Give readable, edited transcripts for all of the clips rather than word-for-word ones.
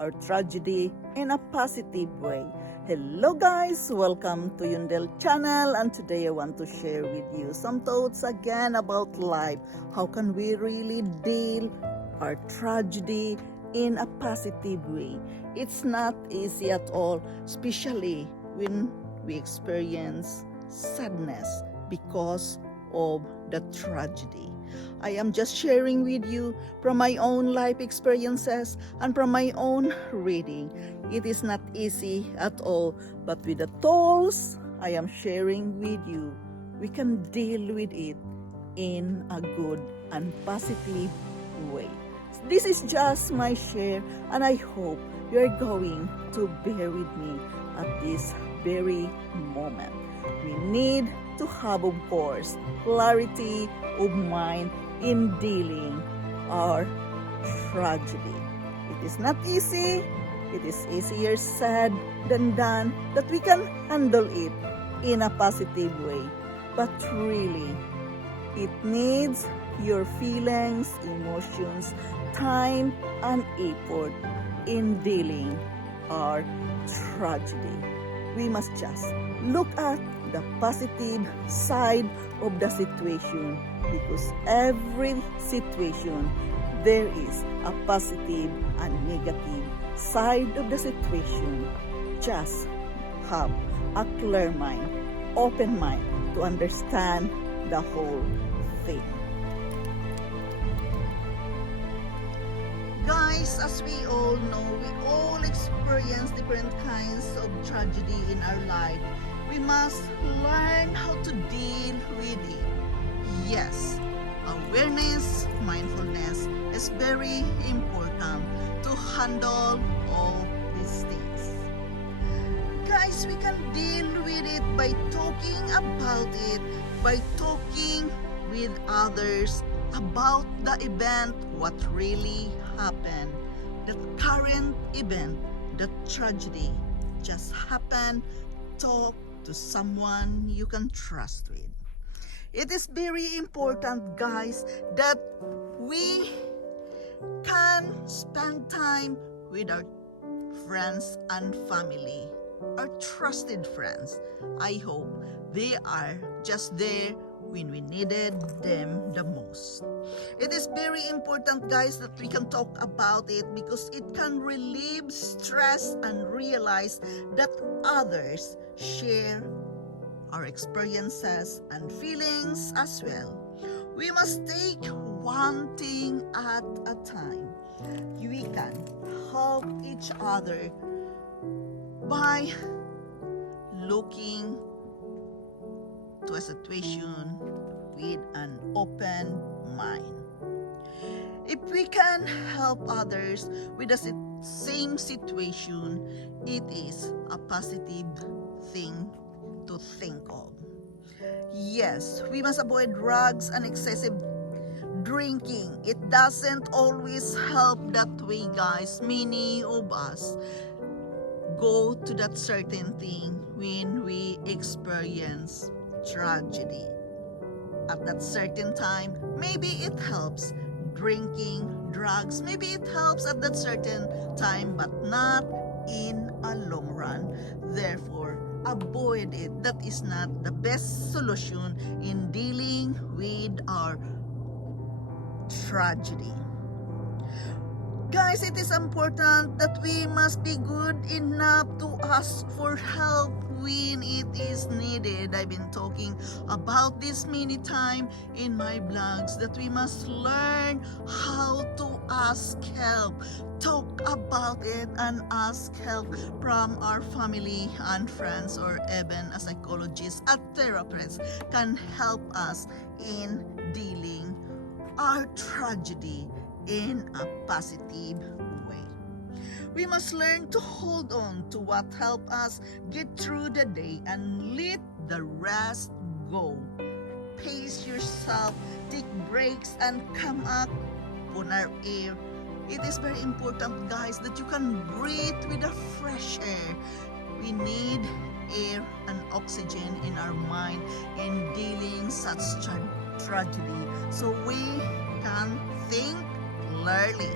our tragedy in a positive way. Hello guys, welcome to Untitled channel, and today I want to share with you some thoughts again about life. How can we really deal our tragedy in a positive way? It's not easy at all, especially when we experience sadness because of the tragedy. I am just sharing with you from my own life experiences and from my own reading. It is not easy at all, but with the tools I am sharing with you, we can deal with it in a good and positive way. This is just my share, and I hope you're going to bear with me at this very moment. We need to have, of course, clarity of mind in dealing our tragedy. It is not easy. It is easier said than done that we can handle it in a positive way. But really, it needs your feelings, emotions, time, and effort in dealing our tragedy. We must just look at the positive side of the situation, because every situation there is a positive and negative side of the situation. Just have a clear mind, open mind to understand the whole thing. Guys, as we all know, we all experience different kinds of tragedy in our life. We must learn how to deal with it. Yes, awareness, mindfulness is very important to handle all these things. Guys, we can deal with it by talking about it, by talking with others about the event, what really happened, the current event, the tragedy just happened. Talk to someone you can trust with. It is very important, guys, that we can spend time with our friends and family, our trusted friends. I hope they are just there when we needed them the most. It is very important, guys, that we can talk about it, because it can relieve stress and realize that others share our experiences and feelings as well. We must take one thing at a time. We can help each other by looking to a situation with an open mind. If we can help others with the same situation, it is a positive thing to think of. Yes, we must avoid drugs and excessive drinking. It doesn't always help that way, guys. Many of us go to that certain thing when we experience tragedy. At that certain time, maybe it helps. Drinking, drugs, maybe it helps at that certain time, but not in a long run. Therefore, avoid it. That is not the best solution in dealing with our tragedy. Guys, it is important that we must be good enough to ask for help when it is needed. I've been talking about this many times in my blogs, that we must learn how to ask help. Talk about it and ask help from our family and friends, or even a psychologist, a therapist can help us in dealing our tragedy in a positive way. We must learn to hold on to what helps us get through the day and let the rest go. Pace yourself, take breaks, and come up on our air. It is very important, guys, that you can breathe with the fresh air. We need air and oxygen in our mind in dealing such tragedy, so we can think clearly.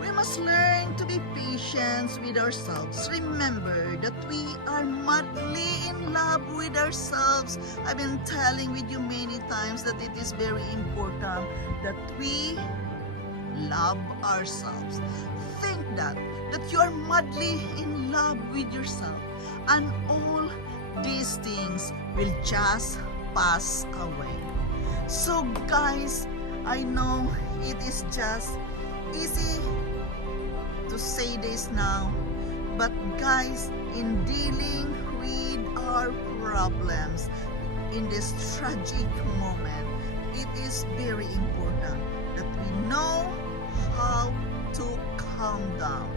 We must learn to be patient with ourselves. Remember that we are madly in love with ourselves. I've been telling with you many times that it is very important that we love ourselves. Think that you are madly in love with yourself, and all these things will just pass away. So guys, I know it is just easy to say this now, but guys, in dealing with our problems in this tragic moment, it is very important that we know how to calm down.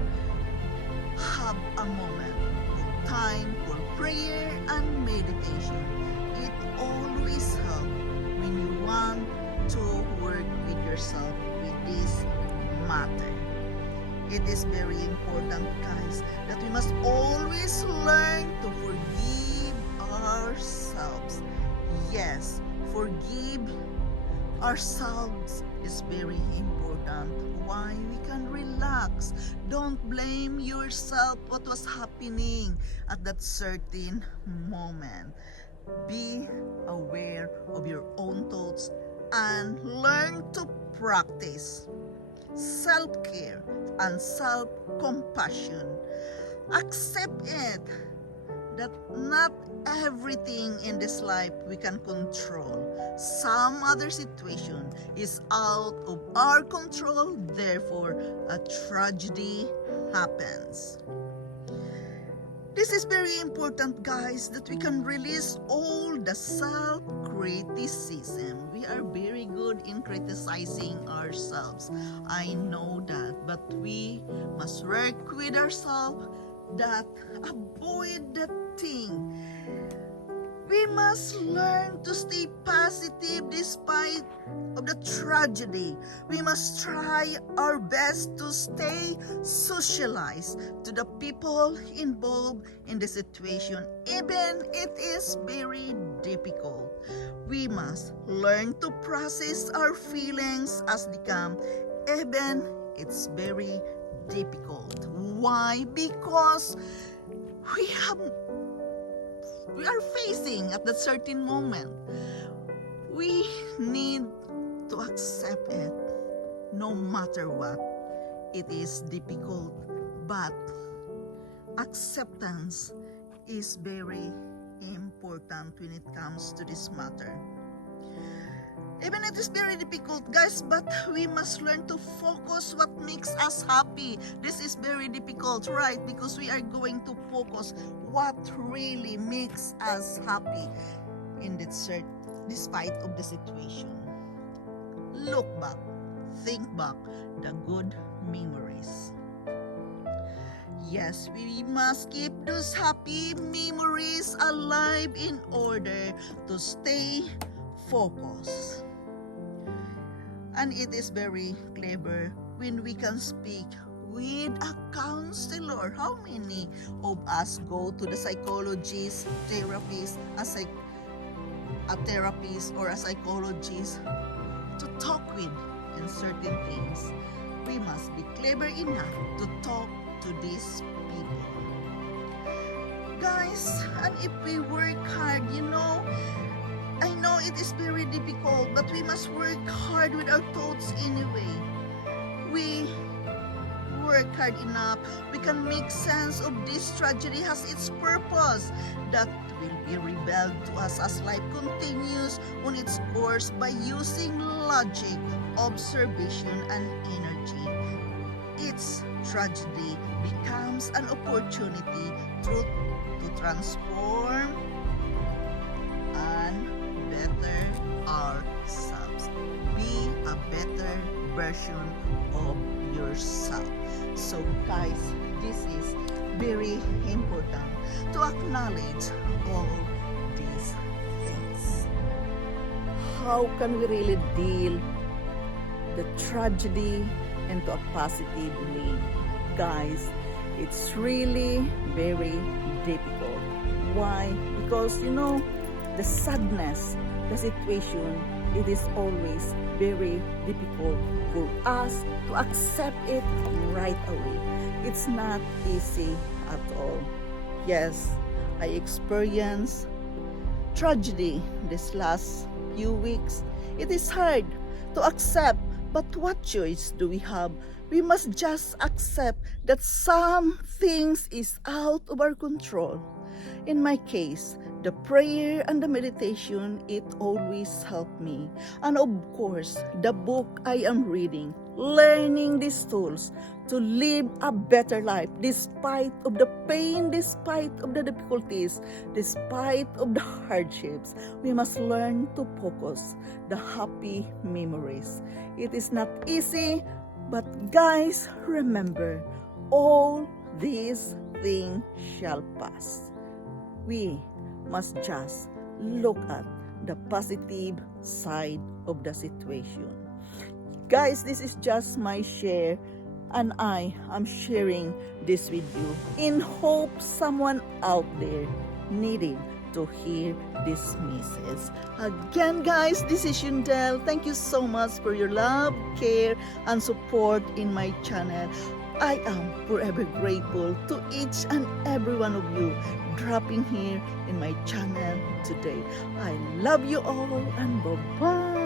Have a moment of time for prayer and meditation. It always helps when you want to work with yourself with this matter. It is very important, guys, that we must always learn to forgive ourselves. Yes, forgive ourselves is very important. Why? We can relax. Don't blame yourself what was happening at that certain moment. Be aware of your own thoughts and learn to practice self-care and self-compassion. Accept it that not everything in this life we can control. Some other situation is out of our control, therefore a tragedy happens. This is very important, guys, that we can release all the self-criticism. We are very good in criticizing ourselves. I know that, but we must work with ourselves that avoid that thing. We must learn to stay positive despite of the tragedy. We must try our best to stay socialized to the people involved in the situation, even it is very difficult. We must learn to process our feelings as they come, even it's very difficult. Why? Because we are facing at that certain moment. We need to accept it no matter what. It is difficult, but acceptance is very important when it comes to this matter. Even it is very difficult, guys, but we must learn to focus what makes us happy. This is very difficult, right? Because we are going to focus what really makes us happy in despite of the situation. Look back, think back the good memories. Yes, we must keep those happy memories alive in order to stay focused. And it is very clever when we can speak with a counselor. How many of us go to the psychologist, therapist, a therapist or a psychologist to talk with in certain things? We must be clever enough to talk to these people. Guys, and if we work hard, I know it is very difficult, but we must work hard with our thoughts anyway. We work hard enough, we can make sense of this tragedy has its purpose that will be revealed to us as life continues on its course by using logic, observation, and energy. Its tragedy becomes an opportunity to transform and better ourselves. Be a better version of yourself. So guys, this is very important to acknowledge all these things. How can we really deal the tragedy into a positive way? Guys, it's really very difficult. Why? Because the sadness, the situation, it is always very difficult for us to accept it right away. It's not easy at all. Yes, I experienced tragedy this last few weeks. It is hard to accept, but what choice do we have? We must just accept that some things is out of our control. In my case, the prayer and the meditation, it always helped me. And of course, the book I am reading, learning these tools to live a better life despite of the pain, despite of the difficulties, despite of the hardships. We must learn to focus the happy memories. It is not easy, but guys, remember, all these things shall pass. We must just look at the positive side of the situation. Guys, this is just my share, and I am sharing this with you in hope someone out there needed to hear this message. Again, guys, this is Yundel. Thank you so much for your love, care, and support in my channel. I am forever grateful to each and every one of you dropping here in my channel today. I love you all, and bye-bye.